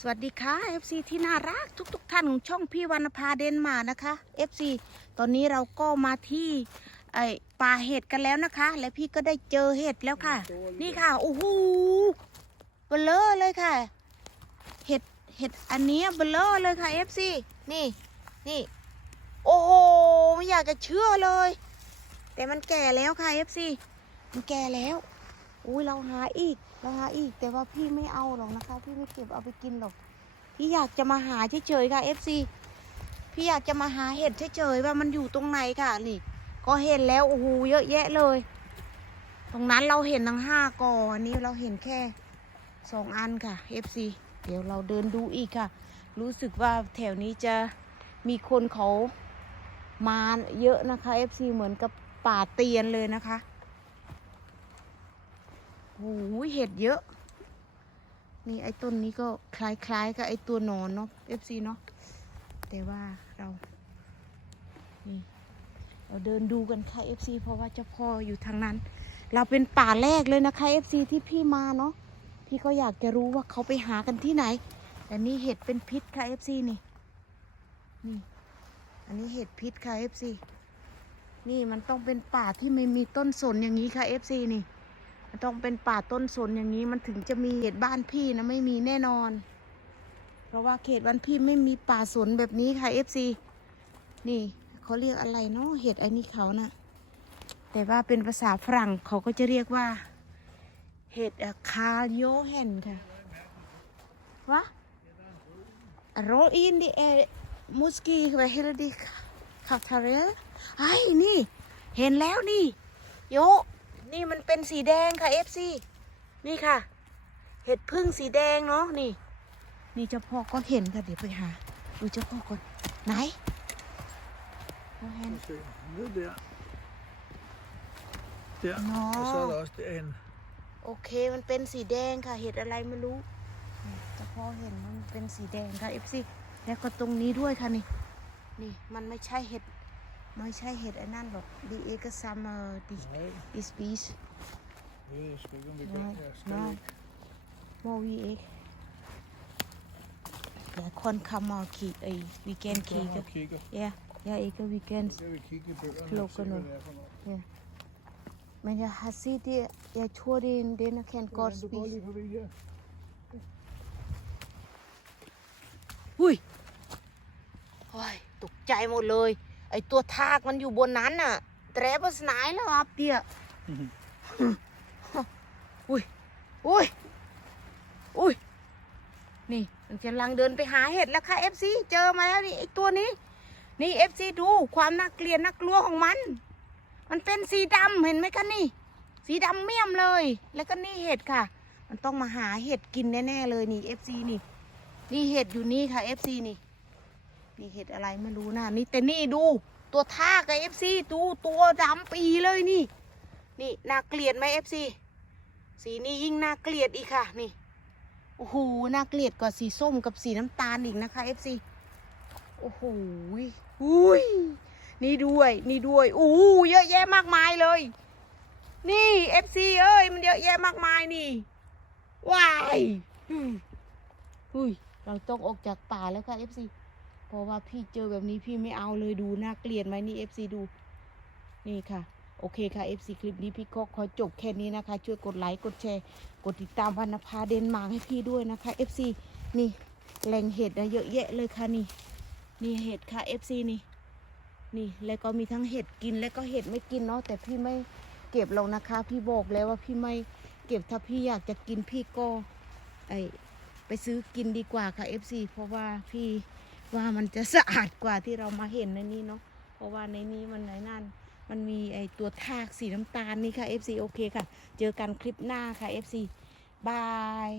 สวัสดีค่ะ FC ที่น่ารักทุกๆทท่านของช่องพี่วรรณภาเดนมานะคะ FC ตอนนี้เราก็มาที่ไอป่าเห็ดกันแล้วนะคะ และพี่ก็ได้เจอเห็ดแล้วค่ะ นี่ค่ะโอ้โหเบลอเลยค่ะ เห็ดเห็ดอันนี้เบลอเลยค่ะ FC นี่นี่โอ้โหไม่อยากจะเชื่อเลย แต่มันแก่แล้วค่ะ FC มันแก่แล้ว อุ้ยเราหาอีก เราหาอีก แต่ว่าพี่ไม่เอาหรอกนะคะ พี่ไม่เก็บเอาไปกินหรอก พี่อยากจะมาหาเฉยๆค่ะ FC พี่อยากจะมาหาเห็ดเฉยๆว่ามันอยู่ตรงไหนค่ะนี่ ก็เห็นแล้วโอ้โหเยอะแยะเลย ตรงนั้นเราเห็นทั้งห้ากออันนี้เราเห็นแค่สองอันค่ะ FC เดี๋ยวเราเดินดูอีกค่ะ รู้สึกว่าแถวนี้จะมีคนเขามาเยอะนะคะ FC เหมือนกับป่าเตียนเลยนะคะ โอ้โหเห็ดเยอะ นี่ไอ้ต้นนี้ก็คล้ายๆกับไอ้ตัวนอนเนาะ FC เนาะ แต่ว่าเรานี่เราเดินดูกันค่ะ FC เพราะว่าเจ้าพ่ออยู่ทางนั้น เราเป็นป่าแรกเลยนะคะ FC ที่พี่มาเนาะ พี่ก็อยากจะรู้ว่าเขาไปหากันที่ไหน แต่นี่เห็ดเป็นพิษค่ะ FC นี่ นี่ อันนี้เห็ดพิษค่ะ FC นี่มันต้องเป็นป่าที่ไม่มีต้นสนอย่างนี้ค่ะ FC นี่ ต้องเป็นป่าต้นสนอย่างนี้มันถึงจะมีเขตบ้านพี่นะไม่มีแน่นอน เพราะว่าเขตบ้านพี่ไม่มีป่าสนแบบนี้ค่ะ FC นี่เขาเรียกอะไรเนาะเห็ดไอ้นี่เขานะ่ะแต่ว่าเป็นภาษาฝรั่งเขาก็จะเรียกว่า เห็ดคาโยแฮนค่ะวะโรอินดีเอมุสกีไปเฮลดิคาทาเรลไอ้นี่ เห็นแล้วนี่ โย นี่มันเป็นสีแดงค่ะ FC นี่ค่ะ เห็ดพึ่งสีแดงเนาะนี่ นี่เจ้าพ่อก็เห็นค่ะเดี๋ยวไปหาดูเจ้าพ่อก่อนไหนโอ้เห็น Se, ned der. Der. Nå. Og så er der også derhen. โอเคมันเป็นสีแดงค่ะ เห็ดอะไรไม่รู้นี่เจ้าพ่อเห็นมันเป็นสีแดงค่ะ FC แล้วก็ตรงนี้ด้วยค่ะนี่ นี่มันไม่ใช่เห็ด ไม่ใช่เห็ดไอ้นั่นหรอกดีเอกซัมเมอร์ดิ Nej, ดิสปีช det ved jeg sgu ikke, om vi Nej, kan. Jeg skal nej. ikke. Må vi ikke? Jeg kun kommer og kigge, øh, weekend Vi kommer kigge. og kigger. Ja, jeg er ikke weekend. Så kan vi kigge i bøgerne og Plukker se, hvad noget. det er for noget. Men jeg har set det, jeg tror det er en, den jeg kan godt Hvordan du går spise. lige forbi her. Ui! Ôi, ตกใจหมดเลย ไอตัวทากมันอยู่บนนั้นน่ะ แตรบสนายแล้วครับเดียอุ้ยอุ้ยอุ้ยนี่มันกำลังเดินไปหาเห็ดแล้วค่ะ FC เจอมาแล้วนี่ไอตัวนี้ นี่ FC ดูความน่าเกลียดน่ากลัวของมัน มันเป็นสีดำเห็นไหมคะนี่ สีดำเมี่ยมเลย แล้วก็นี่เห็ดค่ะ มันต้องมาหาเห็ดกินแน่ๆเลยนี่ FC นี่ นี่เห็ดอยู่นี่ค่ะ FC นี่ นี่เห็ดอะไรไม่รู้นะนี่แต่นี่ดู ตัวท่ากับ FC ดูตัวดำปีเลยนี่ นี่น่าเกลียดไหม FC สีนี้ยิ่งน่าเกลียดอีกค่ะ นี่โอ้โหน่าเกลียดกว่าสีส้มกับสีน้ำตาลอีกนะคะ FC โอ้โหอุ้ยนี่ด้วย นี่ด้วยอู้เยอะแยะมากมายเลย นี่ FC เอ้ยมันเยอะแยะมากมายนี่ว้ายอุ้ยเราต้องออกจากป่าแล้วค่ะ FC เพราะว่าพี่เจอแบบนี้พี่ไม่เอาเลยดูน่าเกลียดไหมนี่ FC ดู นี่ค่ะ โอเคค่ะ FC คลิปนี้พี่ก็ขอจบแค่นี้นะคะ ช่วยกดไลค์กดแชร์ กดติดตามวรรณภาเดนมาร์กให้พี่ด้วยนะคะ FC นี่แหล่งเห็ดนะเยอะแยะเลยค่ะนี่ นี่เห็ดค่ะ FC นี่ นี่แล้วก็มีทั้งเห็ดกินและก็เห็ดไม่กินเนาะแต่พี่ไม่เก็บหรอกนะคะ พี่บอกแล้วว่าพี่ไม่เก็บถ้าพี่อยากจะกินพี่ก็ไอไปซื้อกินดีกว่าค่ะ FC เพราะว่าพี่ ว่ามันจะสะอาดกว่าที่เรามาเห็นในนี้เนาะเพราะว่าในนี้มันไหนนั่น มันมีไอตัวทากสีน้ำตาลนี่ค่ะ FC โอเคค่ะ เจอกันคลิปหน้าค่ะ FC บาย